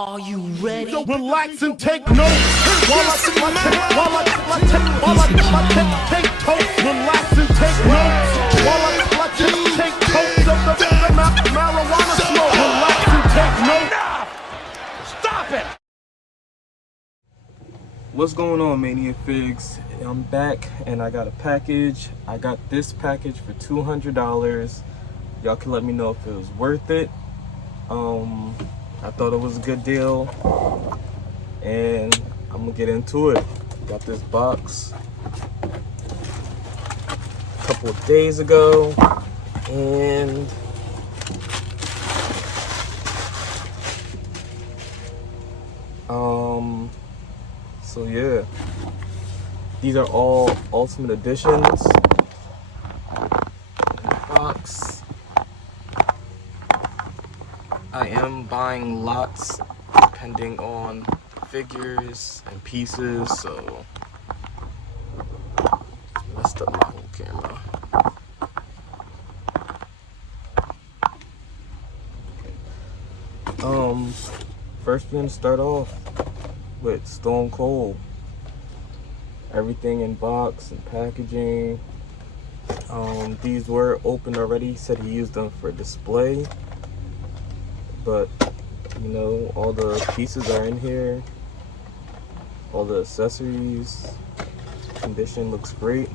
Are you ready? So relax and take notes while I take toast. Relax and take notes while I take toast of the marijuana smoke. Relax and take notes. Stop it! What's going on, Mania Figs? I'm back and I got a package. I got this package for $200. Y'all can let me know if it was worth it. I thought it was a good deal and I'm gonna get into it. Got this box a couple of days ago and so yeah, these are all Ultimate Editions. Box. I am buying lots depending on figures and pieces, so messed up my whole camera. First we're gonna start off with Stone Cold. Everything in box and packaging. These were opened already. He said he used them for display, but you know, all the pieces are in here, all the accessories. Condition looks great.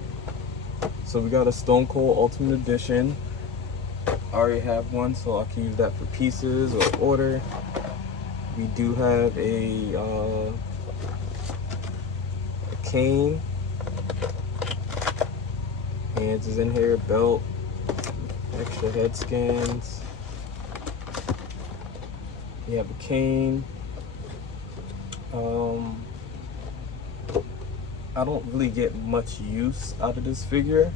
So we got a Stone Cold Ultimate Edition. I already have one, so I can use that for pieces or order. We do have a Kane. Hands is in here, belt, extra head skins. We have a Kane. I don't really get much use out of this figure,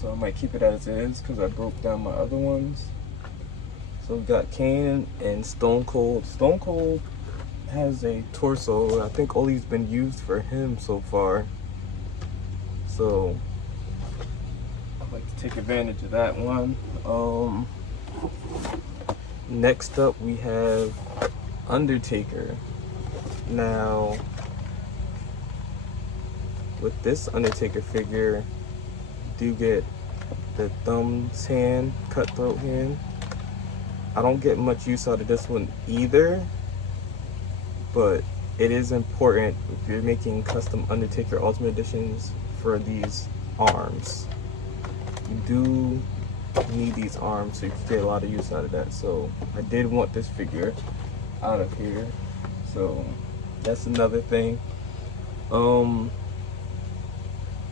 so I might keep it as is because I broke down my other ones. So we got Kane and Stone Cold. Stone Cold has a torso. I think only's been used for him so far. So I'd like to take advantage of that one. Next up we have Undertaker. Now with this Undertaker figure, you do get the thumbs hand, cutthroat hand. I don't get much use out of this one either, but it is important if you're making custom Undertaker Ultimate Editions for these arms. You do need these arms so you can get a lot of use out of that. So I did want this figure out of here, so that's another thing.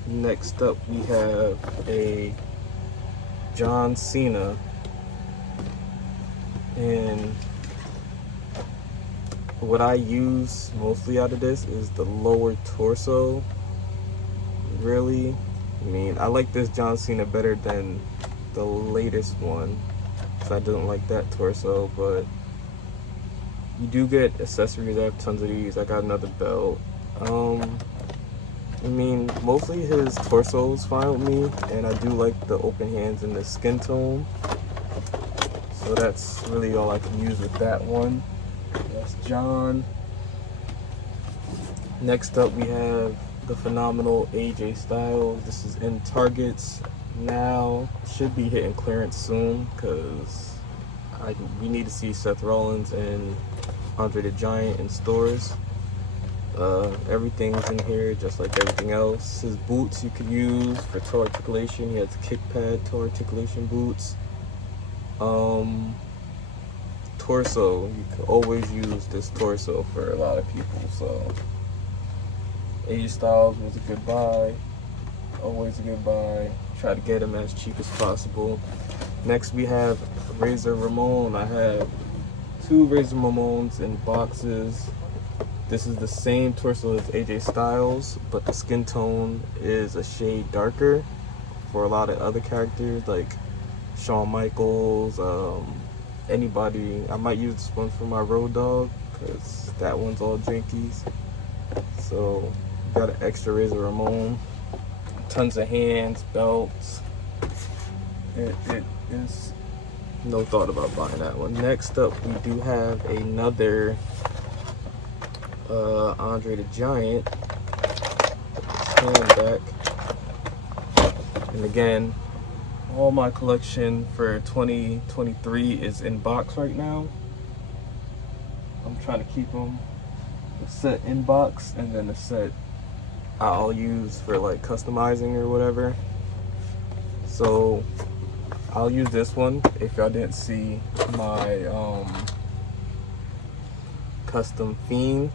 Next up we have a John Cena, and what I use mostly out of this is the lower torso. Really, I mean, I like this John Cena better than the latest one because I don't like that torso, but you do get accessories. I have tons of these. I got another belt. I mean, mostly his torso is fine with me, and I do like the open hands and the skin tone. So that's really all I can use with that one. That's John. Next up we have the phenomenal AJ Styles. This is in Targets now. Should be hitting clearance soon because we need to see Seth Rollins and Andre the Giant in stores. Everything's in here just like everything else. His boots you could use for toe articulation. He has kick pad toe articulation boots. Torso, you could always use this torso for a lot of people, so AJ Styles was a good buy, always a good buy. Try to get him as cheap as possible. Next we have Razor Ramon. I have two Razor Ramones in boxes. This is the same torso as AJ Styles, but the skin tone is a shade darker for a lot of other characters like Shawn Michaels, anybody. I might use this one for my Road Dogg because that one's all drinkies. So got an extra Razor Ramon, tons of hands, belts. It is no thought about buying that one. Next up, we do have another Andre the Giant. Put his hand back. And again, all my collection for 2023 is in box right now. I'm trying to keep them a set in box and then a set I'll use for like customizing or whatever. So I'll use this one. If y'all didn't see my custom Fiend,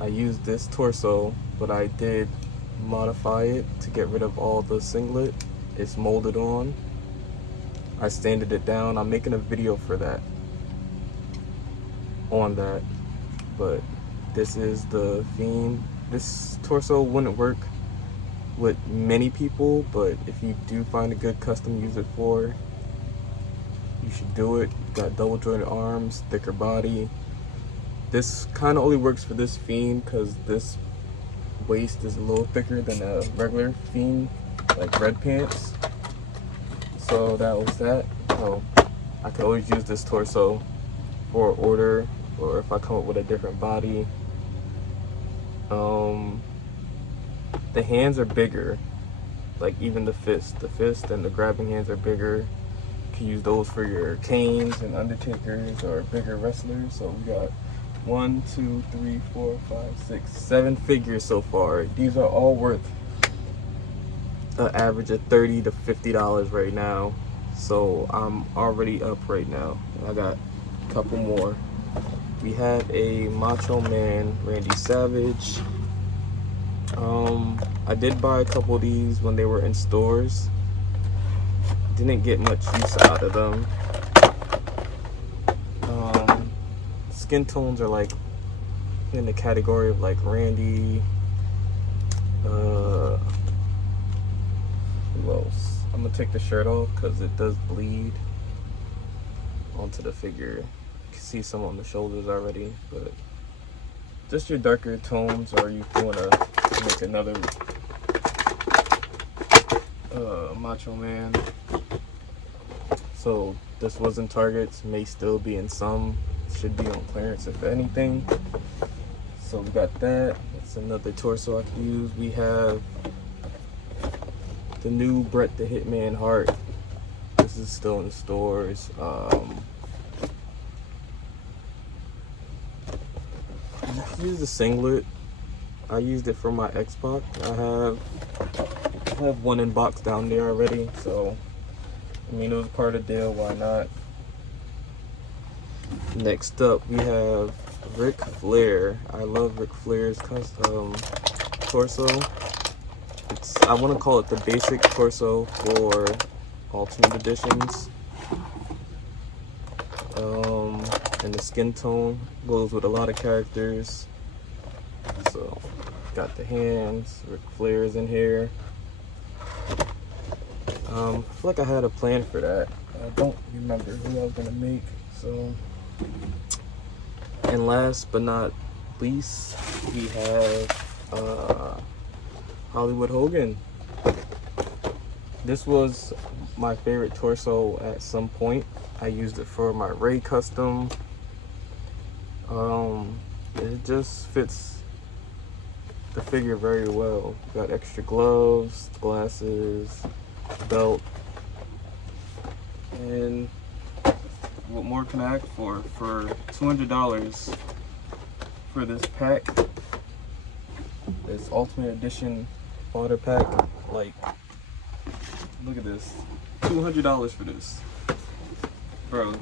I used this torso, but I did modify it to get rid of all the singlet. It's molded on. I sanded it down. I'm making a video for that, on that, but this is the Fiend. This torso wouldn't work with many people, but if you do find a good custom use it for, you should do it. Got double jointed arms, thicker body. This kind of only works for this Fiend because this waist is a little thicker than a regular Fiend, like red pants. So that was that. So I could always use this torso for order, or if I come up with a different body. The hands are bigger, like even the fist and the grabbing hands are bigger. You can use those for your Kanes and Undertakers or bigger wrestlers. So we got 1, 2, 3, 4, 5, 6, 7 figures so far. These are all worth an average of $30 to $50 right now. So I'm already up right now. I got a couple more. We have a Macho Man Randy Savage. I did buy a couple of these when they were in stores. Didn't get much use out of them. Skin tones are like in the category of like Randy. Who else? I'm gonna take the shirt off because it does bleed onto the figure. You can see some on the shoulders already, but just your darker tones, or you want to make another Macho Man. So this was in Targets, may still be in some, should be on clearance if anything. So we got that. That's another torso I could use. We have the new Bret the Hitman Heart. This is still in the stores. Use the singlet. I used it for my Xbox. I have one in box down there already, so I mean it was part of the deal, why not? Next up we have Ric Flair. I love Ric Flair's custom torso. I want to call it the basic torso for Ultimate Editions. And the skin tone goes with a lot of characters. So, got the hands, Ric Flair is in here. I feel like I had a plan for that. I don't remember who I was gonna make. So, and last but not least, we have Hollywood Hogan. This was my favorite torso at some point. I used it for my Ray custom. It just fits the figure very well. Got extra gloves, glasses, belt, and what more can I ask for? For $200 for this pack, this Ultimate Edition fodder pack, like, look at this, $200 for this, bro.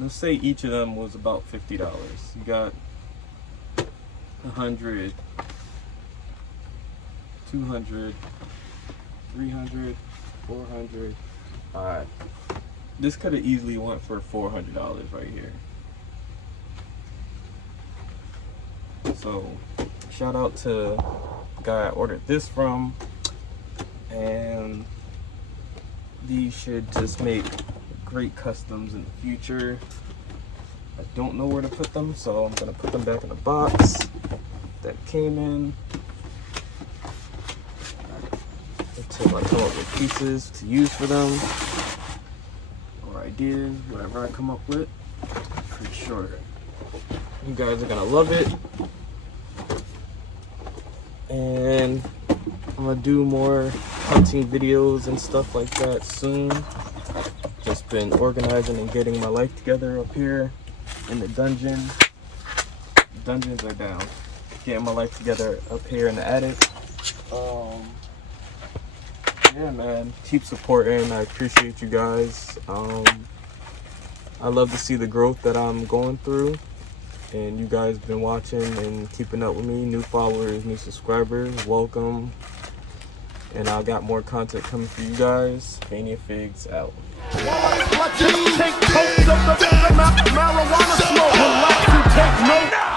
Let's say each of them was about $50. You got 100, 200, 300, 400. Alright, this could have easily went for $400 right here. So shout out to the guy I ordered this from, and these should just make great customs in the future. I don't know where to put them, so I'm gonna put them back in the box that came in until I come up with pieces to use for them. ideas, whatever I come up with. Pretty sure you guys are gonna love it. And I'm gonna do more hunting videos and stuff like that soon. Just been organizing and getting my life together up here in the dungeon. Dungeons are down. Getting my life together up here in the attic. Yeah, man, keep supporting. I appreciate you guys. I love to see the growth that I'm going through, and you guys been watching and keeping up with me. New followers, new subscribers, welcome. And I got more content coming for you guys. Mania Figs out. Take totes of the marijuana smoke. Relax and take notes.